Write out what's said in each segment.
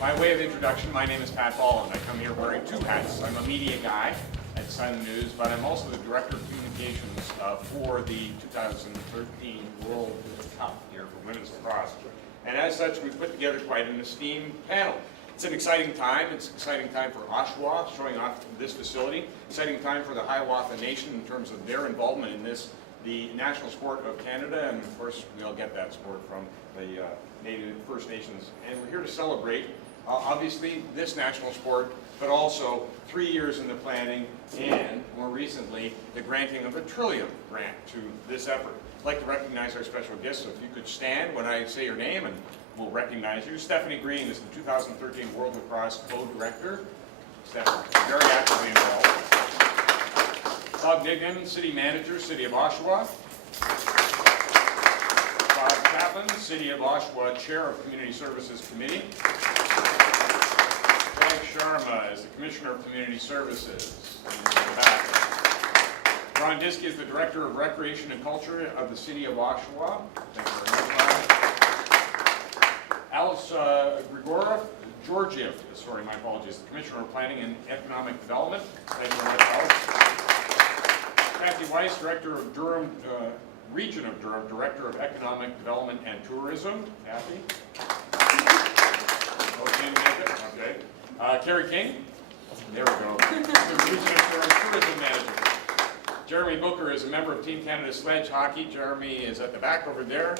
By way of introduction, my name is Pat Ball, and I come here wearing two hats. I'm a media guy at Sun News, but I'm also the Director of Communications for the 2013 World Cup here for women's lacrosse. And as such, we've put together quite an esteemed panel. It's an exciting time. It's an exciting time for Oshawa, showing off this facility. Exciting time for the Hiawatha Nation in terms of their involvement in this, the national sport of Canada, and of course, we all get that sport from the Native First Nations. And we're here to celebrate, obviously, this national sport, but also 3 years in the planning, and more recently, the granting of a Trillium grant to this effort. I'd like to recognize our special guests, so if you could stand when I say your name, and we'll recognize you. Stephanie Green is the 2013 World Lacrosse Co-Director. Stephanie, very actively involved. Bob Nignan, City Manager, City of Oshawa. Bob Kaplan, City of Oshawa, Chair of Community Services Committee. Frank Sharma is the Commissioner of Community Services. Ron Diskey is the Director of Recreation and Culture of the City of Oshawa. Thank you very much. Alice Georgiev, sorry, my apologies, the Commissioner of Planning and Economic Development. Thank you very much, Alice. Kathy Weiss, Director of Durham, Region of Durham, Director of Economic Development and Tourism. Kathy? Okay, make it. Okay. Carrie King? There we go. The Region of Durham Tourism Manager. Jeremy Booker is a member of Team Canada Sledge Hockey. Jeremy is at the back over there.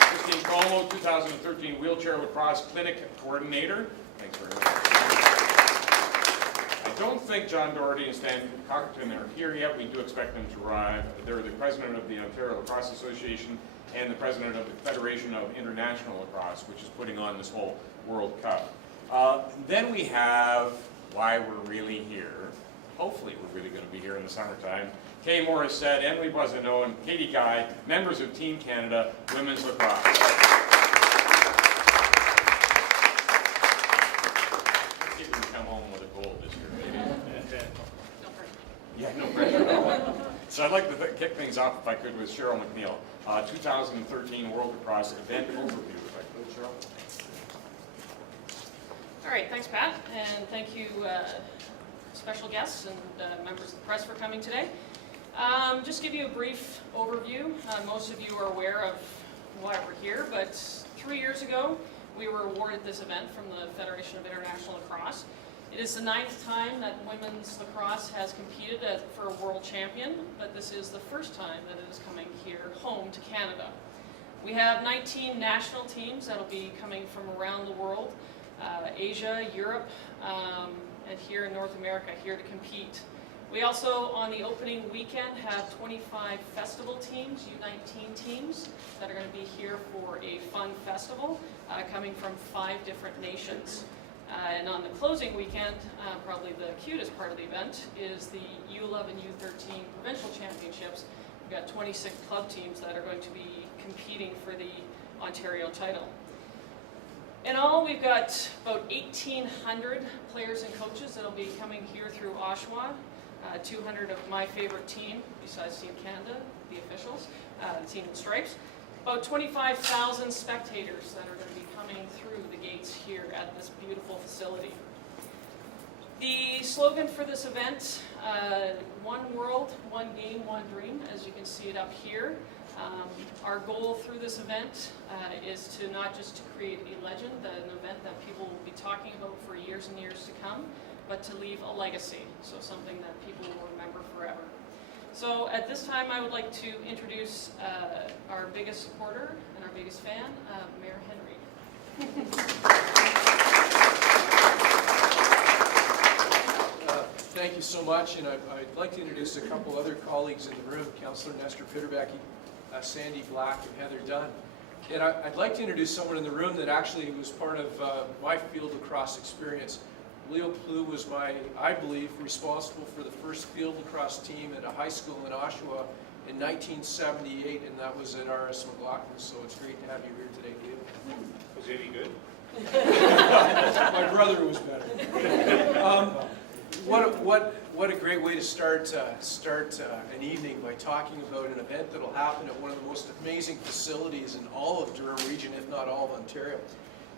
Christine Como, 2013 Wheelchair Lacrosse Clinic Coordinator. Thanks very much. I don't think John Doherty and Stan Cochran are here yet. We do expect them to arrive. They're the President of the Ontario Lacrosse Association and the President of the Federation of International Lacrosse, which is putting on this whole World Cup. Then we have why we're really here. Hopefully we're really going to be here in the summertime. Kay Morissette, Emily Boisonneau, and Katie Guy, members of Team Canada Women's Lacrosse. Let's see if we can come home with a gold this year, maybe. No pressure. Yeah, no pressure at all. So I'd like to kick things off, if I could, with Cheryl McNeil. 2013 World Lacrosse event overview, if I could, Cheryl. All right, thanks, Pat, and thank you, special guests and members of the press for coming today. Just give you a brief overview. Most of you are aware of why we're here, but 3 years ago, we were awarded this event from the Federation of International Lacrosse. It is the 9th time that women's lacrosse has competed for a world champion, but this is the first time that it is coming here home to Canada. We have 19 national teams that will be coming from around the world, Asia, Europe, and here in North America, here to compete. We also, on the opening weekend, have 25 festival teams, U19 teams, that are going to be here for a fun festival, coming from 5 different nations. And on the closing weekend, probably the cutest part of the event, is the U11 U13 provincial championships. We've got 26 club teams that are going to be competing for the Ontario title. In all, we've got about 1,800 players and coaches that will be coming here through Oshawa. 200 of my favorite team, besides Team Canada, the officials, the Team in Stripes. About 25,000 spectators that are going to be coming through the gates here at this beautiful facility. The slogan for this event, one world, one game, one dream, as you can see it up here. Our goal through this event is to not just to create a legend, an event that people will be talking about for years and years to come, but to leave a legacy, so something that people will remember forever. So at this time, I would like to introduce our biggest supporter and our biggest fan, Mayor Henry. Thank you so much, and I'd like to introduce a couple other colleagues in the room, Councillor Nestor Pitterbecky, Sandy Black, and Heather Dunn. And I'd like to introduce someone in the room that actually was part of my field lacrosse experience. Leo Plu was I believe, responsible for the first field lacrosse team at a high school in Oshawa in 1978, and that was at RS McLaughlin, so it's great to have you here today, Leo. Was it any good? My brother was better. What a great way to start an evening by talking about an event that will happen at one of the most amazing facilities in all of Durham region, if not all of Ontario.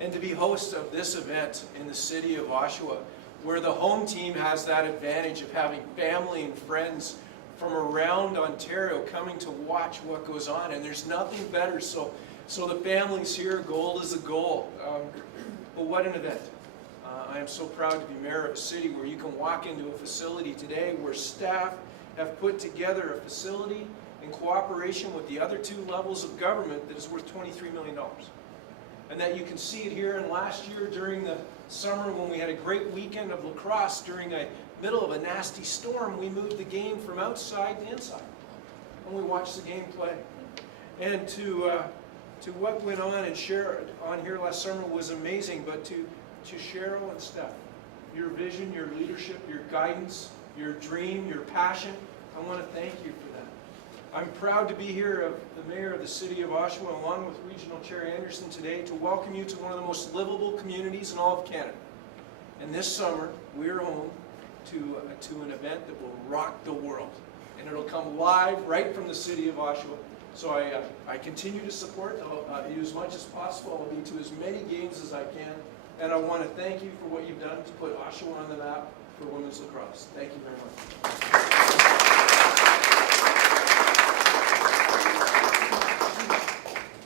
and to be host of this event in the city of Oshawa, where the home team has that advantage of having family and friends from around Ontario coming to watch what goes on, and there's nothing better. So the families here, gold is a goal. But what an event. I am so proud to be mayor of a city where you can walk into a facility today where staff have put together a facility in cooperation with the other two levels of government that is worth $23 million. And that you can see it here. And last year during the summer when we had a great weekend of lacrosse during the middle of a nasty storm, we moved the game from outside to inside. And we watched the game play. And to what went on and shared on here last summer was amazing, but to Cheryl and Steph, your vision, your leadership, your guidance, your dream, your passion, I want to thank you for that. I'm proud to be here, of the mayor of the city of Oshawa, along with Regional Chair Anderson today, to welcome you to one of the most livable communities in all of Canada. And this summer, we are home to an event that will rock the world. And it'll come live right from the city of Oshawa. So I continue to support you as much as possible. I'll be to as many games as I can. And I want to thank you for what you've done to put Oshawa on the map for women's lacrosse. Thank you very much.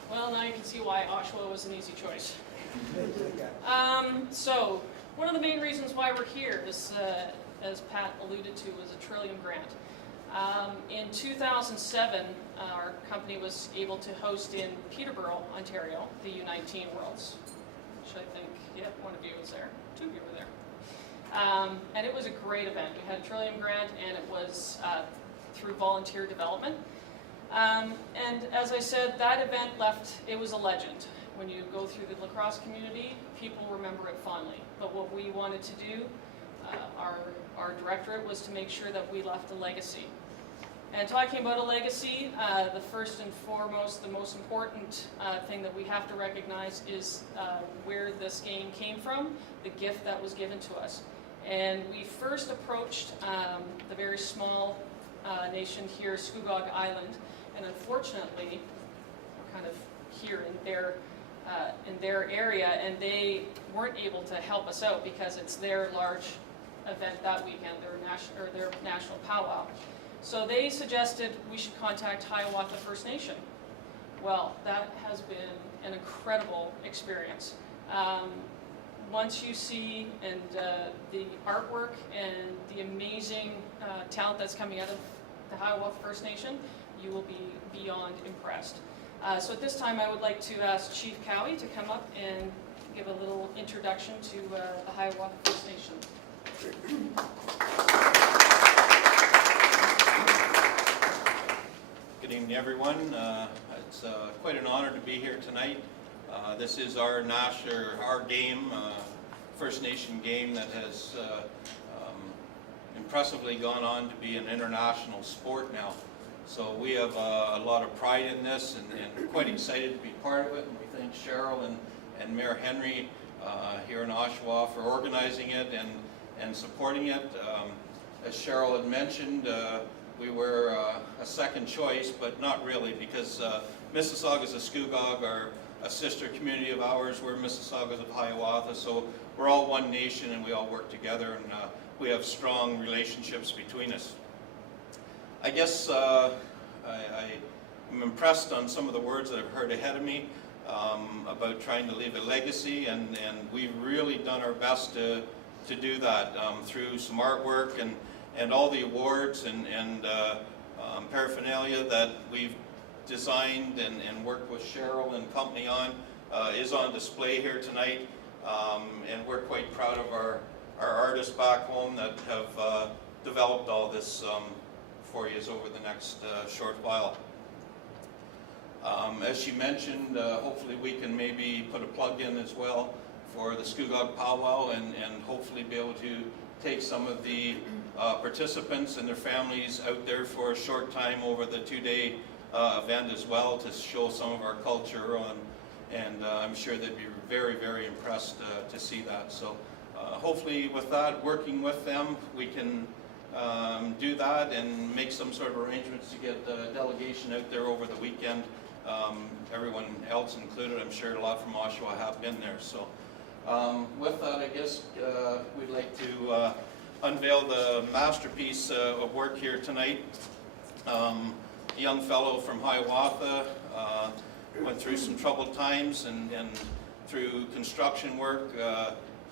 Well, now you can see why Oshawa was an easy choice. So, one of the main reasons why we're here is, as Pat alluded to, was a Trillium grant. In 2007, our company was able to host in Peterborough, Ontario, the U19 Worlds, which I think, yeah, one of you was there, two of you were there. And it was a great event. We had a Trillium grant, and it was through volunteer development. And as I said, that event it was a legend. When you go through the lacrosse community, people remember it fondly. But what we wanted to do, our directorate, was to make sure that we left a legacy. And talking about a legacy, the first and foremost, the most important thing that we have to recognize is where this game came from, the gift that was given to us. And we first approached the very small nation here, Scugog Island, and unfortunately, we're kind of here in their area, and they weren't able to help us out because it's their large event that weekend, their national powwow. So they suggested we should contact Hiawatha First Nation. Well, that has been an incredible experience. Once you see the artwork and the amazing talent that's coming out of the Hiawatha First Nation, you will be beyond impressed. So at this time, I would like to ask Chief Cowie to come up and give a little introduction to the Hiawatha First Nation. Good evening, everyone. It's quite an honor to be here tonight. This is our game, First Nation game that has impressively gone on to be an international sport now. So we have a lot of pride in this and quite excited to be part of it. And we thank Cheryl and Mayor Henry here in Oshawa for organizing it and supporting it. As Cheryl had mentioned, we were a second choice, but not really, because Mississaugas of Scugog are a sister community of ours. We're Mississaugas of Hiawatha, so we're all one nation and we all work together, and we have strong relationships between us. I guess I'm impressed on some of the words that I've heard ahead of me about trying to leave a legacy, and we've really done our best to do that through some artwork and all the awards and paraphernalia that we've designed and worked with Cheryl and company on is on display here tonight, and we're quite proud of our artists back home that have developed all this for you over the next short while. As she mentioned, hopefully we can maybe put a plug in as well for the Scugog powwow and hopefully be able to take some of the participants and their families out there for a short time over the two-day event as well to show some of our culture on, and I'm sure they'd be very, very impressed to see that. So hopefully with that, working with them, we can do that and make some sort of arrangements to get the delegation out there over the weekend everyone else included, I'm sure a lot from Oshawa have been there. So with that, I guess we'd like to unveil the masterpiece of work here tonight. A young fellow from Hiawatha, went through some troubled times and through construction work,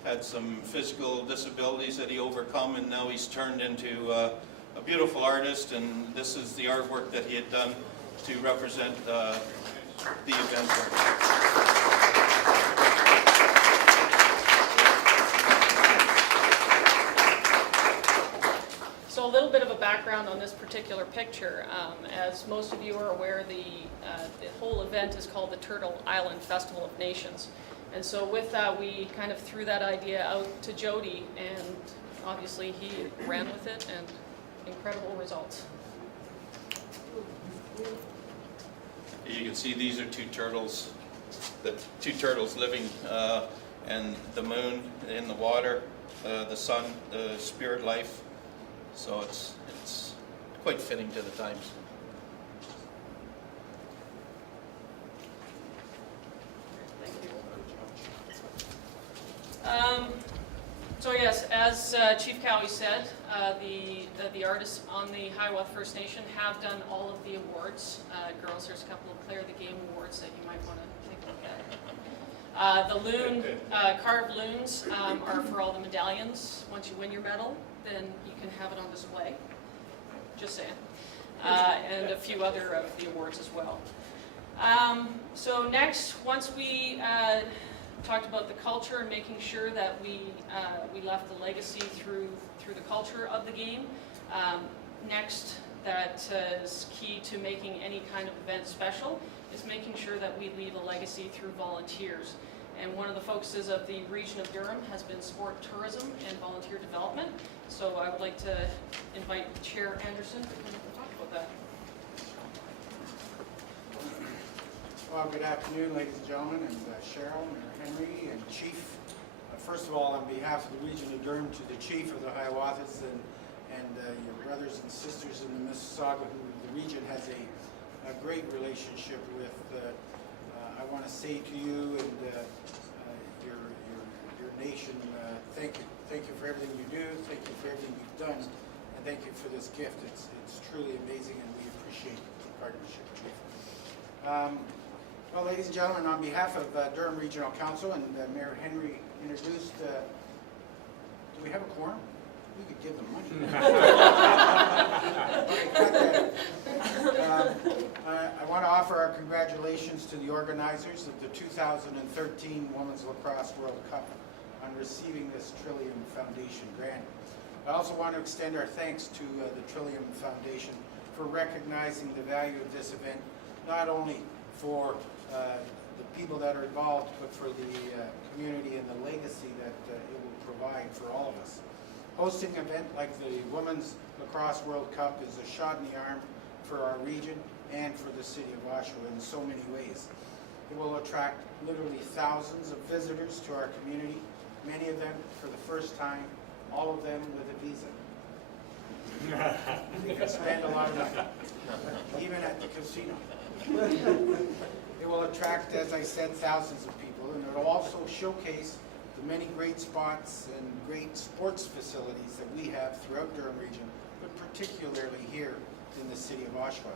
had some physical disabilities that he overcome, and now he's turned into a beautiful artist, and this is the artwork that he had done to represent the event. So a little bit of a background on this particular picture. As most of you are aware, the whole event is called the Turtle Island Festival of Nations. And so with that, we kind of threw that idea out to Jody, and obviously he ran with it, and incredible results. You can see these are two turtles living, and the moon in the water, the sun, the spirit life. So it's quite fitting to the times. Thank you. So yes, as Chief Cowie said, the artists on the Hiawatha First Nation have done all of the awards. Girls, there's a couple of Player of the Game awards that you might want to take a look at. The loon, carved loons are for all the medallions. Once you win your medal, then you can have it on display. Just saying. And a few other of the awards as well. So next, once we talked about the culture and making sure that we left the legacy through the culture of the game. Next, that is key to making any kind of event special, is making sure that we leave a legacy through volunteers. And one of the focuses of the region of Durham has been sport tourism and volunteer development. So I would like to invite Chair Anderson to come up and talk about that. Well, good afternoon, ladies and gentlemen, and Cheryl, Mayor Henry, and Chief. First of all, on behalf of the region of Durham, to the Chief of the Hiawathas and your brothers and sisters in the Mississauga, who the region has a great relationship with, I want to say to you and your nation, thank you. Thank you for everything you do. Thank you for everything you've done, and thank you for this gift. It's truly amazing, and we appreciate the partnership, Chief. Well, ladies and gentlemen, on behalf of Durham Regional Council and Mayor Henry introduced, do we have a quorum? We could give them money. I want to offer our congratulations to the organizers of the 2013 Women's Lacrosse World Cup on receiving this Trillium Foundation grant. I also want to extend our thanks to the Trillium Foundation for recognizing the value of this event, not only for the people that are involved, but for the community and the legacy that it will provide for all of us. Hosting an event like the Women's Lacrosse World Cup is a shot in the arm for our region and for the city of Oshawa in so many ways. It will attract literally thousands of visitors to our community, many of them for the first time, all of them with a visa. You can spend a lot of money, even at the casino. It will attract, as I said, thousands of people, and it will also showcase the many great spots and great sports facilities that we have throughout Durham region, but particularly here in the city of Oshawa.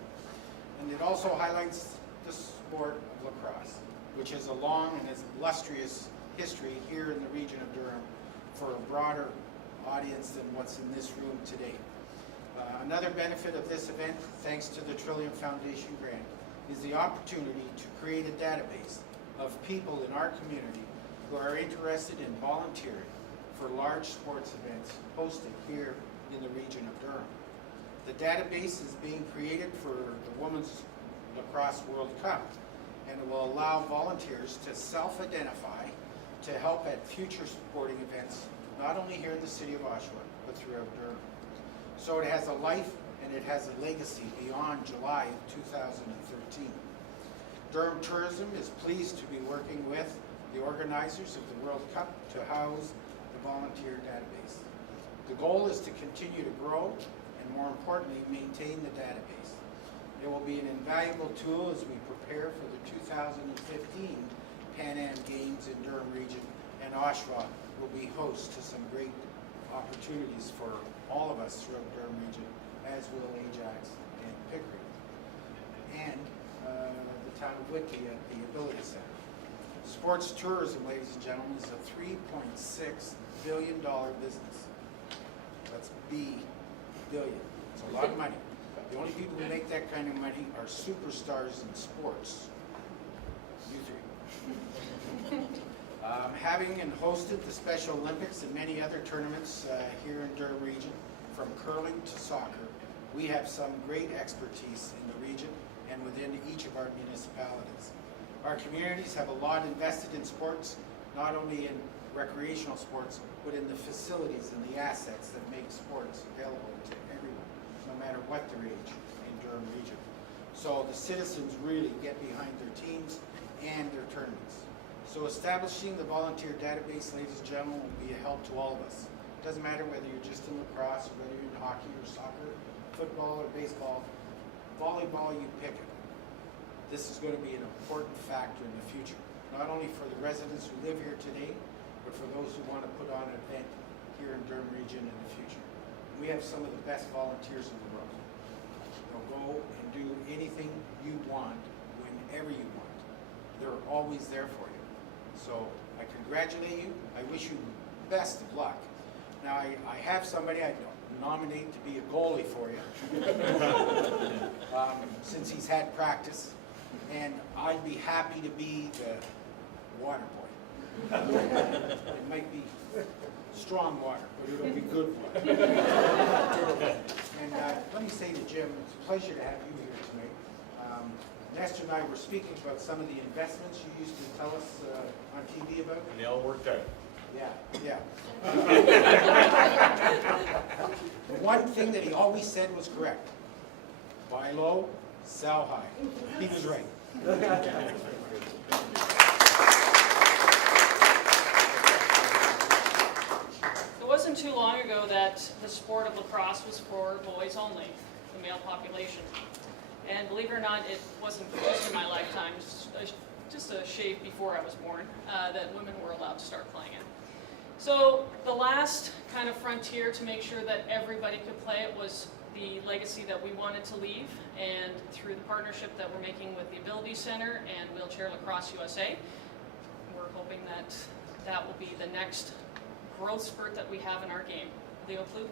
And it also highlights the sport of lacrosse, which has a long and illustrious history here in the region of Durham for a broader audience than what's in this room today. Another benefit of this event, thanks to the Trillium Foundation grant, is the opportunity to create a database of people in our community who are interested in volunteering for large sports events hosted here in the region of Durham. The database is being created for the Women's Lacrosse World Cup, and it will allow volunteers to self-identify to help at future sporting events, not only here in the city of Oshawa, but throughout Durham. So it has a life and it has a legacy beyond July of 2013. Durham Tourism is pleased to be working with the organizers of the World Cup to house the volunteer database. The goal is to continue to grow and, more importantly, maintain the database. It will be an invaluable tool as we prepare for the 2015 Pan Am Games in Durham Region, and Oshawa will be host to some great opportunities for all of us throughout Durham Region, as will Ajax and Pickering, and the town of Whitby at the Ability Center. Sports tourism, ladies and gentlemen, is a $3.6 billion business. That's B, billion. It's a lot of money. The only people who make that kind of money are superstars in sports. You three. Having and hosted the Special Olympics and many other tournaments here in Durham Region, from curling to soccer, we have some great expertise in the region and within each of our municipalities. Our communities have a lot invested in sports, not only in recreational sports, but in the facilities and the assets that make sports available to everyone, no matter what their age in Durham Region. So the citizens really get behind their teams and their tournaments. So establishing the volunteer database, ladies and gentlemen, will be a help to all of us. It doesn't matter whether you're just in lacrosse, or whether you're in hockey or soccer, football or baseball, volleyball, you pick it. This is going to be an important factor in the future, not only for the residents who live here today, but for those who want to put on an event here in Durham Region in the future. We have some of the best volunteers in the world. They'll go and do anything you want, whenever you want. They're always there for you. So I congratulate you. I wish you the best of luck. Now I have somebody I'd nominate to be a goalie for you, since he's had practice, and I'd be happy to be the water boy. It might be strong water, but it'll be good water. And let me say to Jim, it's a pleasure to have you here tonight. Nestor and I were speaking about some of the investments you used to tell us on TV about. And they all worked out. Yeah. The one thing that he always said was correct. Buy low, sell high. He was right. It wasn't too long ago that the sport of lacrosse was for boys only, the male population. And believe it or not, it wasn't just in my lifetime, just a shade before I was born, that women were allowed to start playing it. So the last kind of frontier to make sure that everybody could play it was the legacy that we wanted to leave, and through the partnership that we're making with the Ability Center and Wheelchair Lacrosse USA, we're hoping that that will be the next growth spurt that we have in our game. Leo Klug.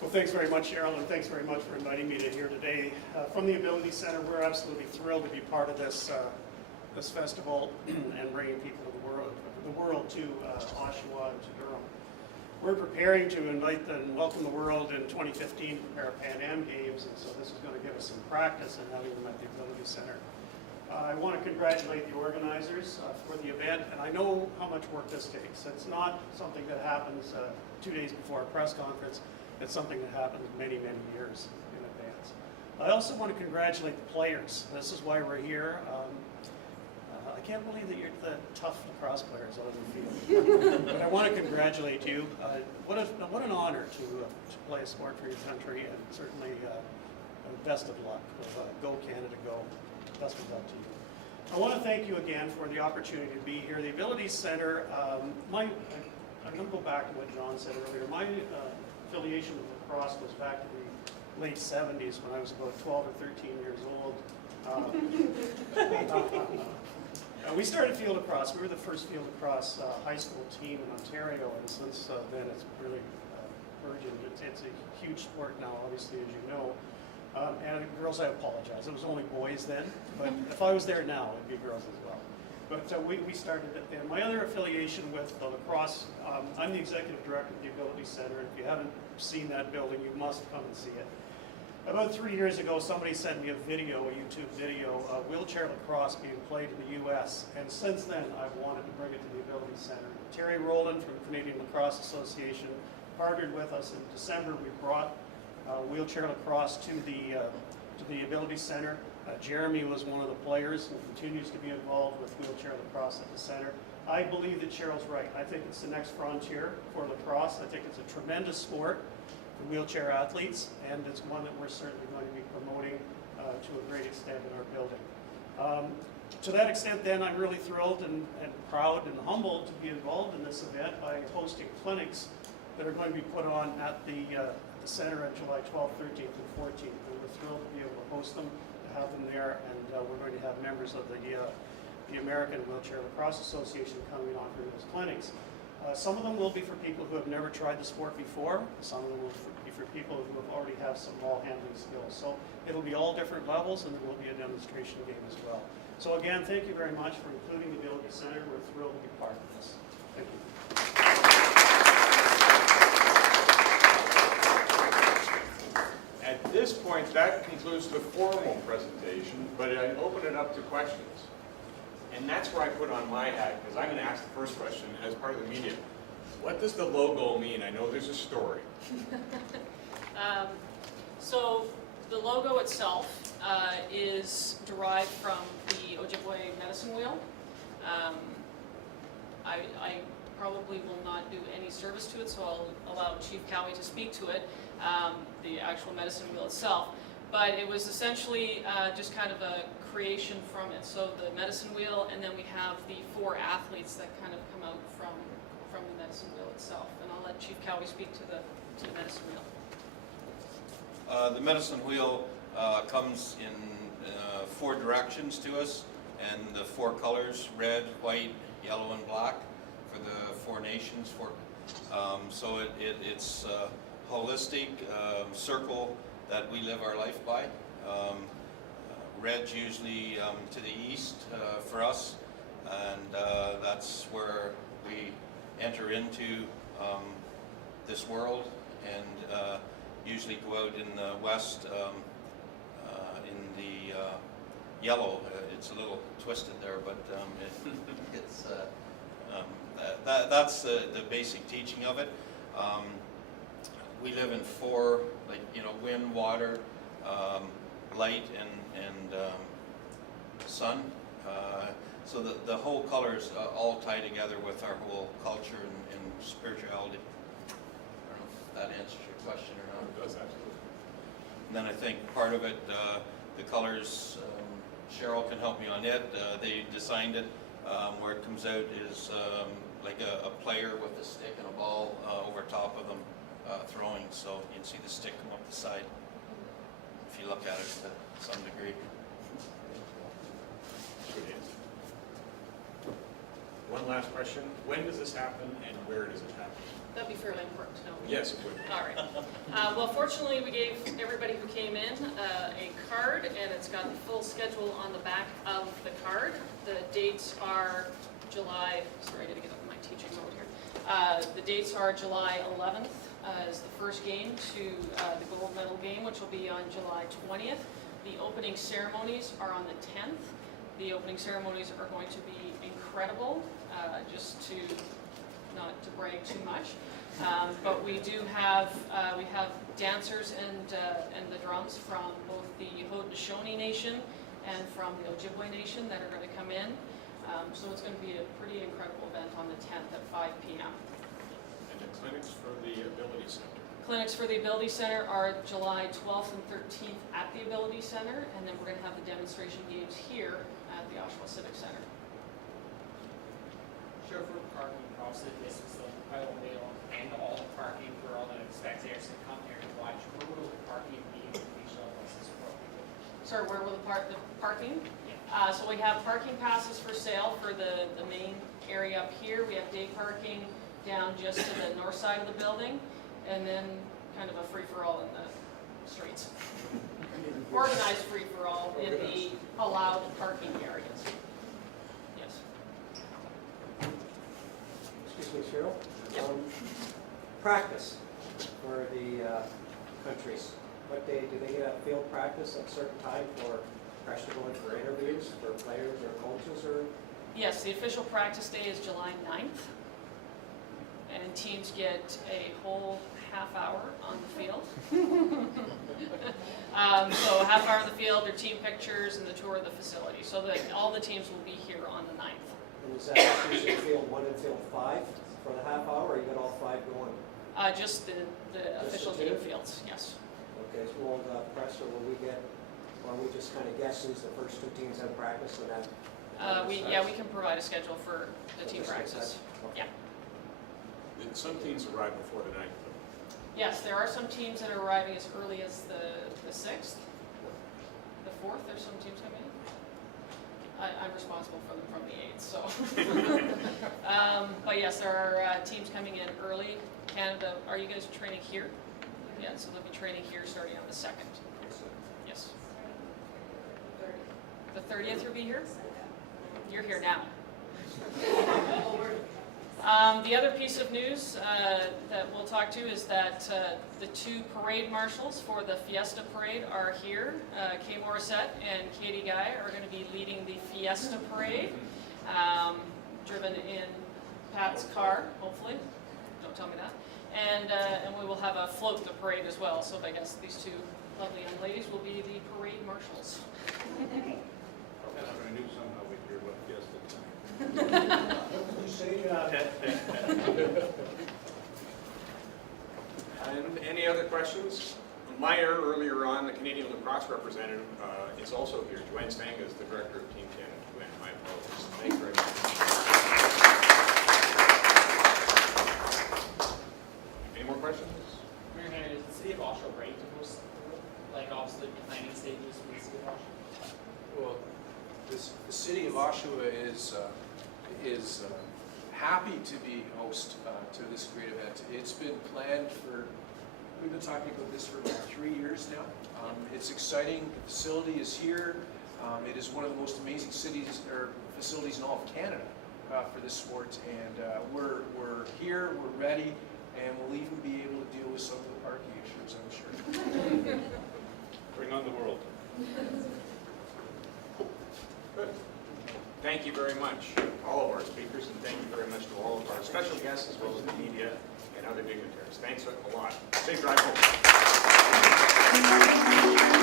Well, thanks very much, Cheryl, and thanks very much for inviting me to here today. From the Ability Center, we're absolutely thrilled to be part of this this festival and bringing people to the world to Oshawa and to Durham. We're preparing to invite and welcome the world in 2015 to prepare Pan Am Games, and so this is going to give us some practice in having them at the Ability Center. I want to congratulate the organizers for the event, and I know how much work this takes. It's not something that happens 2 days before a press conference. It's something that happens many, many years in advance. I also want to congratulate the players. This is why we're here. I can't believe that you're the tough lacrosse players out on the field. But I want to congratulate you. What an honor to play a sport for your country, and certainly best of luck. Go Canada, go. Best of luck to you. I want to thank you again for the opportunity to be here. The Ability Center, I'm going to go back to what John said earlier. My affiliation with lacrosse goes back to the late 70s when I was about 12 or 13 years old. We started field lacrosse. We were the first field lacrosse high school team in Ontario, and since then it's really burgeoned. It's a huge sport now, obviously, as you know. And girls, I apologize. It was only boys then, but if I was there now, it'd be girls as well. But we started it then. My other affiliation with the lacrosse, I'm the executive director of the Ability Center. If you haven't seen that building, you must come and see it. About 3 years ago, somebody sent me a video, a YouTube video, of wheelchair lacrosse being played in the U.S. And since then, I've wanted to bring it to the Ability Center. Terry Rowland from the Canadian Lacrosse Association partnered with us in December. We brought wheelchair lacrosse to the Ability Center. Jeremy was one of the players and continues to be involved with wheelchair lacrosse at the center. I believe that Cheryl's right. I think it's the next frontier for lacrosse. I think it's a tremendous sport for wheelchair athletes, and it's one that we're certainly going to be promoting to a great extent in our building. To that extent, then, I'm really thrilled and proud and humbled to be involved in this event by hosting clinics that are going to be put on at the center on July 12th, 13th, and 14th. And we're thrilled to be able to host them, to have them there, and we're going to have members of the American Wheelchair Lacrosse Association coming on for those clinics. Some of them will be for people who have never tried the sport before. Some of them will be for people who have already have some ball handling skills. So it'll be all different levels, and there will be a demonstration game as well. So again, thank you very much for including the Ability Center. We're thrilled to be part of this. Thank you. At this point, that concludes the formal presentation, but I open it up to questions. And that's where I put on my hat, because I'm going to ask the first question as part of the media. What does the logo mean? I know there's a story. So the logo itself is derived from the Ojibwe medicine wheel. I probably will not do any service to it, so I'll allow Chief Cowie to speak to it, the actual medicine wheel itself. But it was essentially just kind of a creation from it. So the medicine wheel, and then we have the 4 athletes that kind of come out from the medicine wheel itself. And I'll let Chief Cowie speak to the medicine wheel. The medicine wheel comes in 4 directions to us, and the 4 colors, red, white, yellow, and black, for the 4 nations. So it's a holistic circle that we live our life by. Red's usually to the east for us, and that's where we enter into this world, and usually go out in the west in the yellow. It's a little twisted there, but that's the basic teaching of it. We live in 4, like, wind, water, light, and sun. So the whole colors all tie together with our whole culture and spirituality. I don't know if that answers your question or not. It does, absolutely. And then I think part of it, the colors, Cheryl can help me on it. They designed it. Where it comes out is like a player with a stick and a ball over top of them throwing. So you can see the stick come up the side if you look at it to some degree. Good answer. One last question. When does this happen, and where does it happen? That'd be fairly important to know. Yes, it would. All right. Well, fortunately, we gave everybody who came in a card, and it's got the full schedule on the back of the card. The dates are July, sorry, I got to get up in my teaching mode here. The dates are July 11th is the first game to the gold medal game, which will be on July 20th. The opening ceremonies are on the 10th. The opening ceremonies are going to be incredible, just to not to brag too much, but we do have dancers and the drums from both the Haudenosaunee Nation and from the Ojibwe Nation that are going to come in. So it's going to be a pretty incredible event on the 10th at 5 p.m. And the clinics for the Ability Center? Clinics for the Ability Center are July 12th and 13th at the Ability Center, and then we're going to have the demonstration games here at the Oshawa Civic Center. Sure, for parking, obviously this is the pilot wheel and all the parking for all the spectators that come here to watch. Where will the parking be in the show buses for people? Sorry, where will the parking? So we have parking passes for sale for the main area up here. We have day parking down just to the north side of the building, and then kind of a free-for-all in the streets. Organized free-for-all in the allowed parking areas. Yes. Excuse me, Cheryl. Yep. Practice for the countries. What day, do they get a field practice at a certain time for pressure going for interviews for players or coaches, or? Yes, the official practice day is July 9th, and teams get a whole half hour on the field. So a half hour on the field, their team pictures, and the tour of the facility. So that all the teams will be here on the 9th. And is that usually field 1 and field 5 for the half hour, or you got all 5 going? Just the official the team two? fields, yes. Okay, so will the press, or will we get, or we just kind of guess who's the first 2 teams have practice and that? We can provide a schedule for the team practices. Yeah. Some teams arrive before the night. Yes, there are some teams that are arriving as early as the 6th, the 4th, there's some teams coming in. I'm responsible for them from the 8th, so. But yes, there are teams coming in early. Canada, are you guys training here? Yeah, so they'll be training here starting on the 2nd. Yes. The 30th you'll be here? You're here now. The other piece of news that we'll talk to is that the 2 parade marshals for the Fiesta Parade are here. Kay Morissette and Katie Guy are going to be leading the Fiesta Parade, driven in Pat's car, hopefully. Don't tell me that. And we will have a float the parade as well. So I guess these 2 lovely young ladies will be the parade marshals. I knew somehow we'd hear what Fiesta tonight. You say that. And any other questions? Meyer, earlier on, the Canadian Lacrosse representative, is also here. Joanne Stanga is the director of Team 10. Joanne, my apologies. Thank you very much. Any more questions? Mayor Henry, is the city of Oshawa ready to host, like, obviously the planning stages for the city of Oshawa? Well, the city of Oshawa is happy to be host to this great event. It's been planned for, we've been talking about this for about 3 years now. It's exciting. The facility is here. It is one of the most amazing cities or facilities in all of Canada for this sport. And we're here, we're ready, and we'll even be able to deal with some of the parking issues, I'm sure. Bring on the world. Good. Thank you very much, all of our speakers, and thank you very much to all of our special guests as well as the media and other dignitaries. Thanks a lot. Safe drive home.